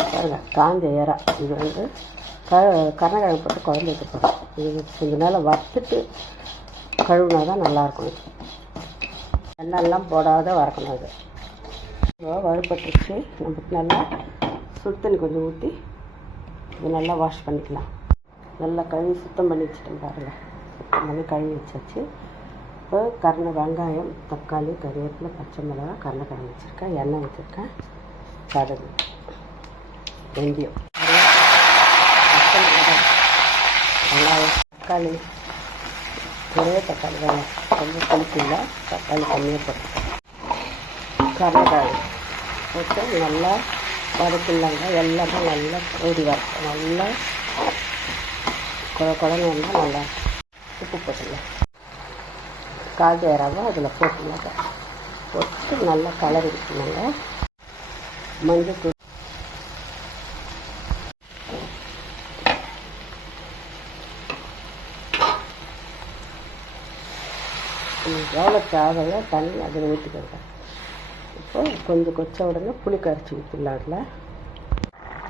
பாருங்க காஞ்ச ஏரா இது வந்து க கருணக்கிழங்கு போட்டு குழம்பு வைக்க போகிறோம் இது கொஞ்ச நேரம் வறுத்துட்டு கழுவுனா தான் நல்லாயிருக்கும் எண்ணெய்லாம் போடாத வறக்கணும் அது வறுபட்டுருச்சு. நமக்கு நல்லா சுடு தண்ணி கொஞ்சம் ஊற்றி இது நல்லா வாஷ் பண்ணிக்கலாம். நல்லா கழுவி சுத்தம் பண்ணி வச்சுட்டேன் பாருங்கள் சுத்தம் பண்ணி கழுவி வச்சாச்சு. இப்போ கருணை வெங்காயம் தக்காளி கருவேப்பிலை பச்சை மிளகா கருணக்கிழங்கு வச்சுருக்கேன். எண்ணெய் வச்சுருக்கேன் கடுகு வெந்தயம் வெங்காயம் தக்காளி நிறைய தக்காளி வேணும் கொஞ்சம் புளிப்பில்லை தக்காளி கம்மியாக போட்டு கருணக்கிழங்கு போட்டு நல்லா வதக்கிடலாங்க எல்லாமே நல்லா ஊறி வரட்டும் நல்லா குழ குழம்பு வந்தால் நல்லா உப்பு போட்டுடலாம் காஞ்ச இறாவை அதில் போட்டுனாங்க போட்டு நல்லா கலர் இருக்கணுங்க மஞ்சள் உங்களுக்கு எவ்வளோ தேவையோ தண்ணி அதில் ஊற்றிக்கோங்க இப்போ கொஞ்சம் கொச்ச உடனே புளி கரைச்சி ஊற்றிடலாம் அதில்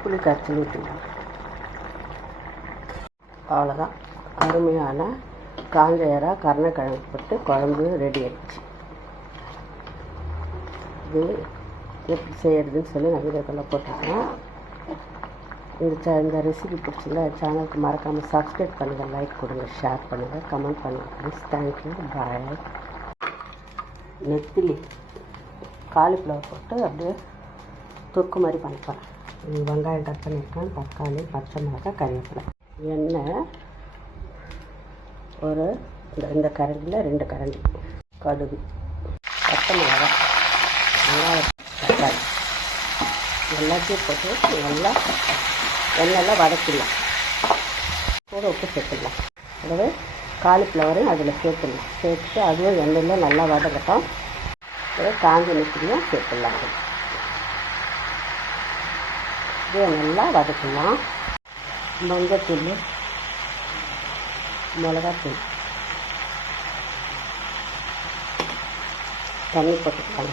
புளி கரைச்சி ஊற்றிடலாம் அவ்வளோதான் அருமையான காஞ்ச இறா கருணக்கிழங்கு போட்டு குழம்பு ரெடி ஆயிடுச்சு. இது எப்படி செய்கிறதுன்னு சொல்லி நான் வீடியோக்கெல்லாம் போட்டிருக்கேன். இது ச இந்த ரெசிபி பிடிச்சிருந்தா சேனலுக்கு மறக்காமல் சப்ஸ்கிரைப் பண்ணுங்கள் லைக் கொடுங்க ஷேர் பண்ணுங்கள் கமெண்ட் பண்ணுங்கள் ப்ளீஸ் தேங்க்யூ பாய் நெத்திலி. காலிஃப்ளவர் போட்டு அப்படியே தொக்கு மாதிரி பண்ணிப்பேன் வெங்காயம் கட் பண்ணியிருக்கேன். தக்காளி பச்சை மிளகாய் கறிவேப்பிலை எண்ணெய். ஒரு இந்த இந்த கரண்டியில் ரெண்டு கரண்டி. கடுகு. பச்சை மிளகாய். வெங்காயம் தக்காளி. எல்லாத்தையும் போட்டு நல்லா எண்ணெயில் வதக்கிடலாம். கூட உப்பு சேர்த்துடலாம். அதாவது காலிஃப்ளவரையும் அதில் சேர்த்துடலாம். சேர்த்துட்டு அதுவும் எண்ணெயில் நல்லா வதக்கட்டும் அதாவது காஞ்ச மிஸ்திரியும் சேர்த்துடலாம். இதை நல்லா வதக்கலாம். மஞ்சத்தூள் மிளகாத்தூள். தண்ணி போட்டுக்கலாம்.